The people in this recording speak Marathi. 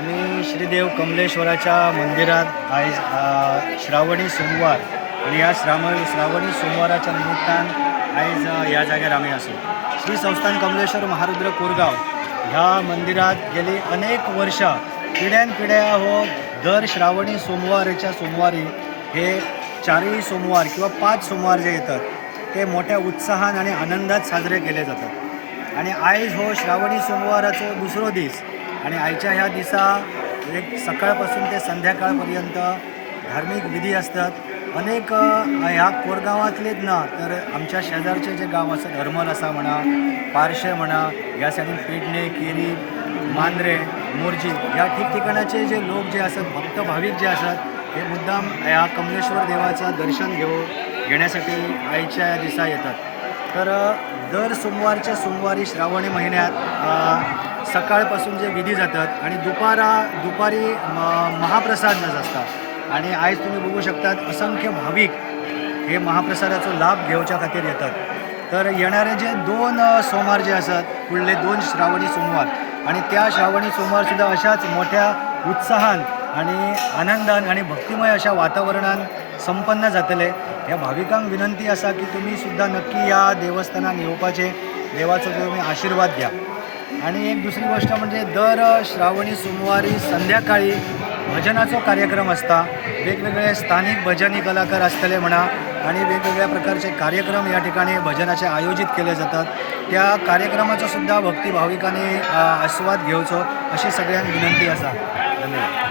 आम्ही श्रीदेव कमलेश्वराच्या मंदिरात आज श्रावणी सोमवार आणि या श्रावणी सोमवाराच्या निमित्तान आज ह्या जाग्यार आम्ही असो. श्री संस्थान कमलेश्वर महारुद्र कोरगाव ह्या मंदिरात गेली अनेक वर्षा पिढ्यान पिढ्या हो दर श्रावणी सोमवारच्या सोमवारी हे चारही सोमवार किंवा 5 सोमवार जे येतात ते मोठ्या उत्साहान आणि आनंदात साजरे केले जातात. आणि आयज हो श्रावणी सोमवाराचो दुसरो दीस आणि आयच्या ह्या दिसा एक सकाळपासून ते संध्याकाळपर्यंत धार्मिक विधी असतात. अनेक ह्या कोरगावातलेच ना तर आमच्या शेजारचे जे गाव असतात हरमल असा म्हणा, पारशे म्हणा, या सायडीन पेडणे, केरी, मांद्रे, मोर्जी या ठिकठिकाणाचे जे लोक जे असतात भक्त भाविक जे असतात हे मुद्दाम ह्या कमलेश्वर देवाचं दर्शन घेण्यासाठी आईच्या या दिसा येतात. तर दर सोमवारच्या सोमवारी श्रावणी महिन्यात सकाळपासून जे विधी जातात आणि दुपारी महाप्रसाद असतात आणि आज तुम्ही बघू शकतात असंख्य भाविक हे महाप्रसादाचा लाभ घेवच्या खातीर येतात. तर येणारे जे 2 सोमवार जे असतात पुढले 2 श्रावणी सोमवार आणि त्या श्रावणी सोमवारसुद्धा अशाच मोठ्या उत्साहान आणि आनंदान आणि भक्तिमय अशा वातावरणान संपन्न जातले. ह्या भाविकांक विनंती असा की तुम्ही सुद्धा नक्की या देवस्थानात येवपाचे, देवाचा तुम्ही आशीर्वाद घ्या. आणि एक दुसरी गोष्ट म्हणजे दर श्रावणी सोमवारी संध्याकाळी भजनाचा कार्यक्रम असता. वेगवेगळे स्थानिक भजनी कलाकार असतले म्हणा आणि वेगवेगळ्या प्रकारचे कार्यक्रम या ठिकाणी भजनाचे आयोजित केले जातात. त्या कार्यक्रमाचा सुद्धा भक्ती भाविकांनी आस्वाद घेवचो अशी सगळ्यांक विनंती असा. धन्यवाद.